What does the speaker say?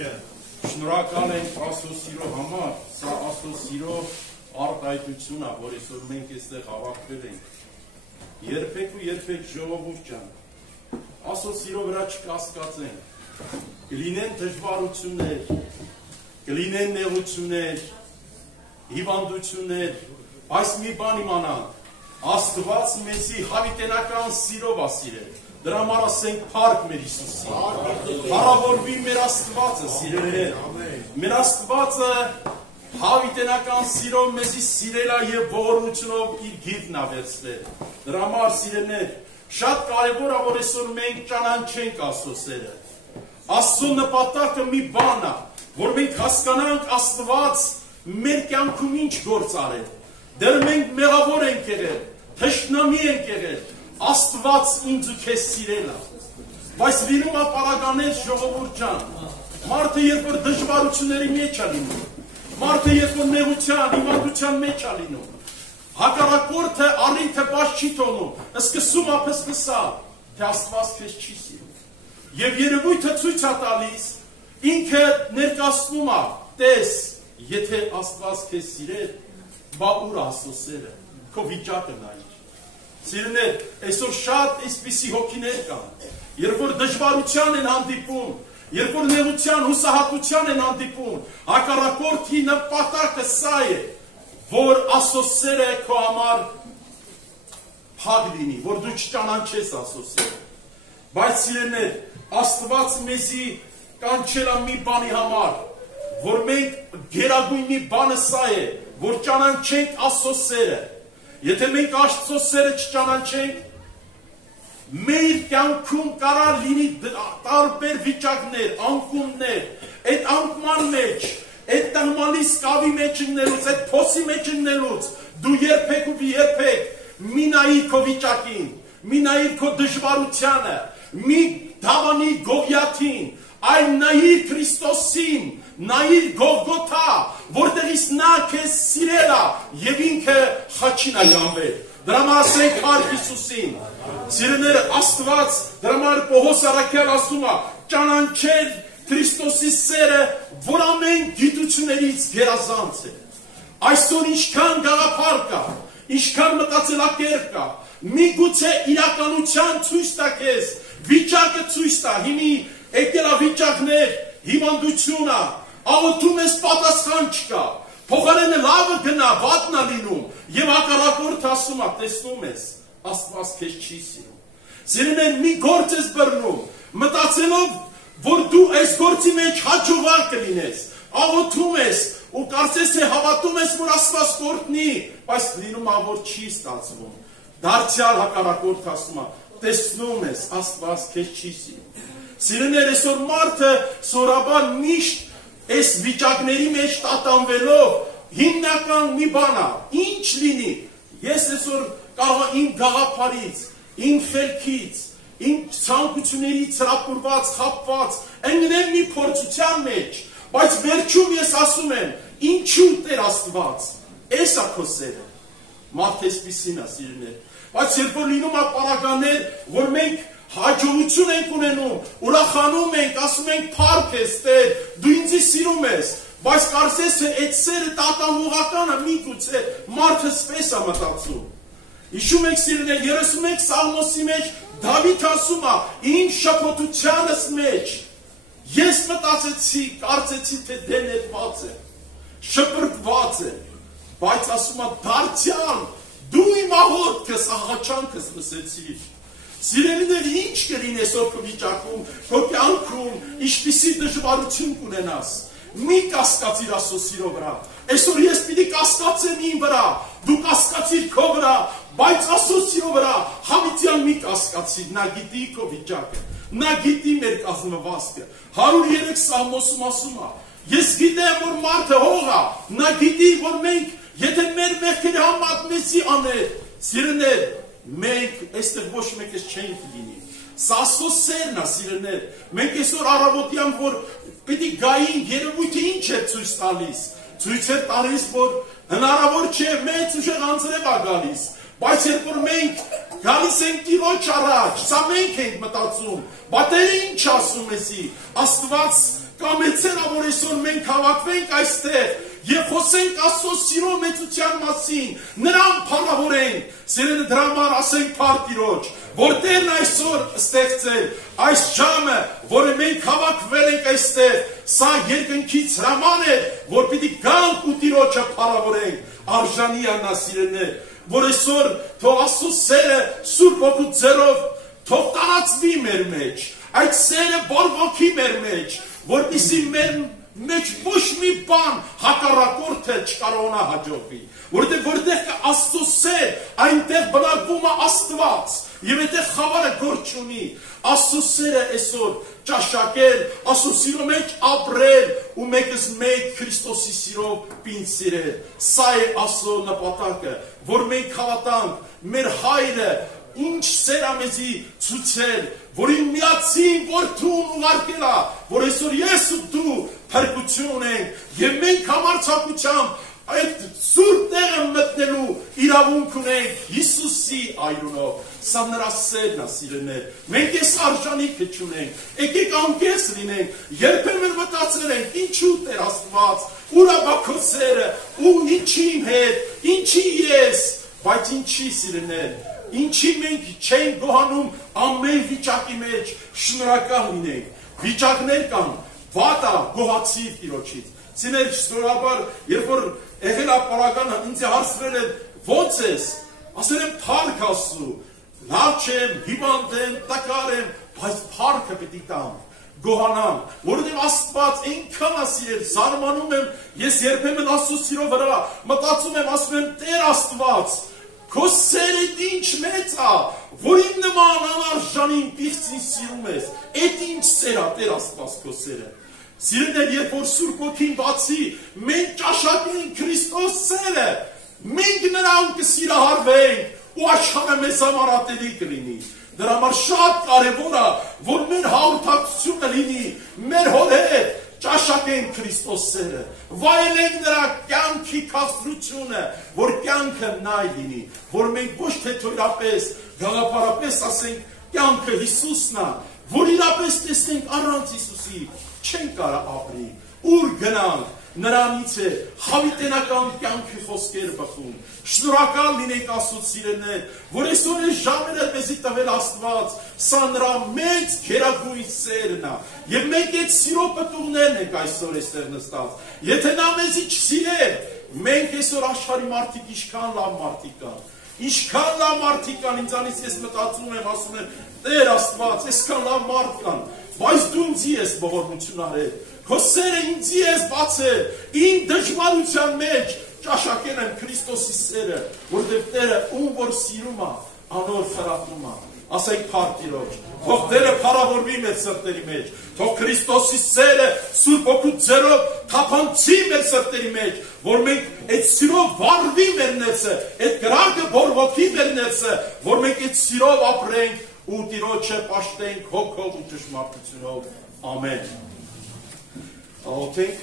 Շնորհակալ ենք Աստծո սիրո համար, սա Աստծո սիրո արտահայտությունն է, որ այսօր մենք այստեղ հավաքվել ենք։ Երբեք ու երբեք ժողովուրդ ջան, Աստծո սիրո վրա չկասկածենք։ Կլինեն դժվարություններ, կլինեն նեղություններ, հիվանդություններ, բայց մի բան իմանանք, Աստված մեզի հավիտենական սիրով է սիրել։ Դրա համար ասենք փառք մեր Հիսուսին։ Փառավորվի մեր Աստվածը, սիրելիներ։ Մեր Աստվածը հավիտենական սիրով մեզի սիրել է եւ ողորմությունով իր գիրկն է վերցրել։ Դրա համար սիրելիներ, շատ կարեւոր է, որ այսօր մենք ճանաչենք Աստծո սերը։ Աստծո նպատակը մի բան է, որ մենք հասկանանք Աստված մեր կյանքում ինչ գործ արել։ Դեռ մենք մեղավոր ենք եղել, թշնամի ենք եղել, Աստված ինձ ու քեզ սիրել է։ Բայց լինում է պարագաներ ժողովուրդ ջան։ Մարդը երբ որ դժվարությունների մեջ է լինում, մարդը երբ որ նեղության, հիվանդության մեջ է լինում, հակառակորդը առիթը բաց չի թողնում, սկսում է փսփսալ, թե Աստված քեզ չի սիրում։ Եվ երևույթը ցույց է տալիս, ինքը ներկայացնում է, տես, եթե Աստված քեզ սիրել, բա ուր Աստծո սերը, քո վիճակը նայիր։ Սիրելիներ, այսօր շատ այսպիսի հոգիներ կան, երբ որ դժվարության են հանդիպում, երբ որ նեղության, հուսահատության են հանդիպում, հակառակորդի նպատակը սա է, որ Աստծո սերը քո համար փակ լինի, որ դու չճանաչես Աստծո սերը։ Բայց սիրելիներ, Աստված մեզի կանչել է մի բանի համար, որ մենք գերագույն մի բանը սա է, որ ճանաչենք Աստծո սերը։ Եթե մենք Աստծո սերը չճանաչենք, մեր կյանքում կարա լինի տարբեր վիճակներ, անկումներ, այդ անկման մեջ, այդ տղմալիս կավի մեջ ընկնելուց, այդ փոսի մեջ ընկնելուց, դու երբեք ու երբեք մի նայիր քո վիճակին, մի նայիր քո դժվարությանը, մի դավանի Գողիաթին, այլ նայիր Քրիստոսին, նայիր Գողգոթա, որտեղից նա քեզ սիրել է եւ ինքը խաչին է յանվել։ Դրա համար ասենք փառք Հիսուսին։ Սիրելիներ, Աստված, դրա համար Պողոս առաքյալ ասում է, ճանաչել Քրիստոսի սերը, որ ամեն գիտություններից գերազանց է։ Այսօր ինչքան գաղափար կա, ինչքան մտածելակերպ կա, միգուցե իրականության ցույց տա քեզ, վիճակը ցույց տա, հիմի եկել է վիճակներ, հիվանդություն է, աղոթում ես պատասխան չկա, փոխարենը լավը գնա, վատն է լինում, եւ հակառակորդը ասում է, տեսնում ես, Աստված քեզ չի սիրում։ Սիրելիներ, մի գործ ես բռնում, մտածելով, որ դու այս գործի մեջ հաջողակ կլինես, աղոթում ես ու կարծես թե հավատում ես, որ Աստված կօրհնի, բայց լինում է, որ չի ստացվում։ Դարձյալ հակառակորդը ասում է, տեսնում ես, Աստված քեզ չի սիրում։ Սիրելիներ, այսօր մարդը սովորաբար միշտ այս վիճակների մեջ տատանվելով հիմնական մի բան է, ինչ լինի, ես այսօր կարող եմ իմ գաղափարից, իմ խելքից, իմ ցանկություններից հրապուրված, խաբված, ընկնեմ մի փորձության մեջ, բայց վերջում ես ասում եմ, ինչու Տեր Աստված, էս է քո սերը։ Մարդ այսպիսին է, սիրելիներ, բայց երբ որ լինում է պարագաներ, որ մենք հաջողություն ենք ունենում, ուրախանում ենք, ասում ենք փառք ես Տեր, դու ինձ սիրում ես, բայց կարծես թե այդ սերը տատանողական է, միգուցե մարդը սպես է մտածում։ Հիշում եք սիրելիներ, 31 Սաղմոսի մեջ Դավիթ ասում է, իմ շփոթությանս մեջ ես մտածեցի, կարծեցի թե դե նետված է, շպրտված է, բայց ասում է դարձյալ դու իմ աղոթքս, աղաչանքս լսեցիր։ Սիրելիներ, ինչ կլինի այսօր քո վիճակում, քո կյանքում, ինչպիսի դժվարություն կունենաս։ Մի կասկածիր Աստծո սիրո վրա։ Այսօր ես պիտի կասկածեմ իմ վրա, դու կասկածիր քո վրա, բայց Աստծո սիրո վրա հավիտյան մի կասկածիր, նա գիտի քո վիճակը, նա գիտի մեր կազմվածքը։ 103 Սաղմոսում ասում է, ես գիտեմ, որ մարդը հող է, նա գիտի, որ մենք, եթե մեր մեղքերը համատնեցի աներ, սիրելիներ, մենք այստեղ ոչ մեկս չենք լինի։ Սա Աստծո սերն է, սիրելիներ։ Մենք այսօր առավոտյան, որ պիտի գային, երևույթը ինչ է ցույց տալիս։ Ցույց է տալիս, որ հնարավոր չէ, մեծ ուժեղ անձրև է գալիս, բայց երբ որ մենք գալիս ենք Տիրոջ առաջ, սա մենք ենք մտածում, բայց ինչ ասում էսի, Աստված կամեցել է, որ այսօր մենք հավաքվենք այստեղ եւ խոսենք Աստծո սիրո մեծության մասին, նրան փառավորենք, սիրելիներ, դրա համար ասենք փառք Տիրոջ, որ Տերն այսօր ստեղծել այս ժամը, որը մենք հավաքվել ենք այստեղ, սա երկնքից հրաման է, որ պիտի գանք ու Տիրոջը փառավորենք, արժանի է նա, սիրելիներ, որ այսօր թող Աստծո սերը Սուրբ Հոգու ձեռով թող տարածվի մեր մեջ, այդ սերը բորբոքի մեր մեջ, որպեսզի մեր մեջ ոչ մի բան հակառակորդը չկարողանա հաջողվի, որտեղ կա Աստծո սեր, այնտեղ բնակվում է Աստված, եւ այդտեղ խավարը գործ չունի, Աստծո սերը այսօր ճաշակել, Աստծո սիրո մեջ ապրել ու մեկս մեկ Քրիստոսի սիրով պին սիրել, սա է Աստծո նպատակը, որ մենք հավատանք, մեր Հայրը ինչ սեր է մեզի ցույցել, որին միացին որդուն ուղարկել է, որ այսօր ես ու դու փրկություն ունենք, եւ մենք համարձակությամբ այդ սուրբ տեղը մտնելու իրավունք ունենք Հիսուսի այրունով, սա նրա սերն է, սիրելիներ, մենք ես արժանիքը չունենք, եկեք անկեղծ լինենք, երբեմն մտածել ենք, ինչու Տեր Աստված, ուր է քո սերը, ու ինչի իմ հետ, ինչի ես, բայց ինչի, սիրելիներ, ինչի մենք չենք գոհանում ամեն վիճակի մեջ, շնորհակալ լինենք, վիճակներ կան, վատ է, գոհացիր Տիրոջից, սիրելիներ, շնորհաբար, երբ որ եղել ապարականը ինձ հարցրել են, ո՞նց ես, ասել եմ փառք Աստծո, լավ չեմ, հիվանդ եմ, տկար եմ, բայց փառքը պիտի տամ, գոհանամ, որովհետև Աստված այնքան է սիրել, զարմանում եմ, ես երբեմն Աստծո սիրո վրա մտածում եմ, ասում եմ Տեր Աստված, քո սերը ինչ մեծ է, որին նման անարժանին պիղծին սիրում ես, այդ ինչ սեր է Տեր Աստված քո սերը։ Սիրելիներ, երբ որ Սուրբ Հոգին բացի, մենք ճաշակենք Քրիստոս սերը, մենք նրան կսիրահարվենք ու աշխարհը մեզ համար ատելի կլինի։ Դրա համար շատ կարևոր է, որ մեր հաղորդակցությունը լինի մեր Հոր հետ, ճաշակենք Քրիստոս սերը, վայելենք նրա կյանքի քաղցրությունը, որ կյանքը նայ լինի, որ մենք ոչ թե թույլապես, գաղափարապես ասենք կյանքը Հիսուսն է, որ իրապես տեսնենք առանց Հիսուսի չեն կարա ապրի, ուր գնանք, նրանից է հավիտենական կյանքի խոսքեր բխում, շնորհակալ լինենք Աստծո սիրելիներ, որ այսօր այս ժամերը մեզի տվել Աստված, սա նրա մեծ գերագույն սերն է, եւ մենք այդ սիրո պտուղներն ենք այսօր այստեղ նստած, եթե նա մեզի չսիրեր, մենք այսօր աշխարհի մարդիկ ինչքան լավ մարդիկ կան, ինչքան լավ մարդիկ կան, ինձանից ես մտածում եմ, ասում եմ, Տեր Աստված, այսքան լավ մարդ կան, բայց դու ինձի ես ողորմություն արել, քո սերը ինձի ես բացել, իմ դժվարության մեջ ճաշակել եմ Քրիստոսի սերը, որովհետև Տերը ում որ սիրում է, անոր խրատում է, ասենք փառք Տիրոջ, թող Տերը փառավորվի մեր սրտերի մեջ, թող Քրիստոսի սերը Սուրբ Հոգու ձեռով թափանցի մեր սրտերի մեջ, որ մենք այդ սիրով վառվի մեր ներսը, այդ կրակը բորբոքի մեր ներսը, որ մենք այդ սիրով ապրենք ու Տիրոջը պաշտենք հոգով ու ճշմարտությունով, ամեն։ Աղոթենք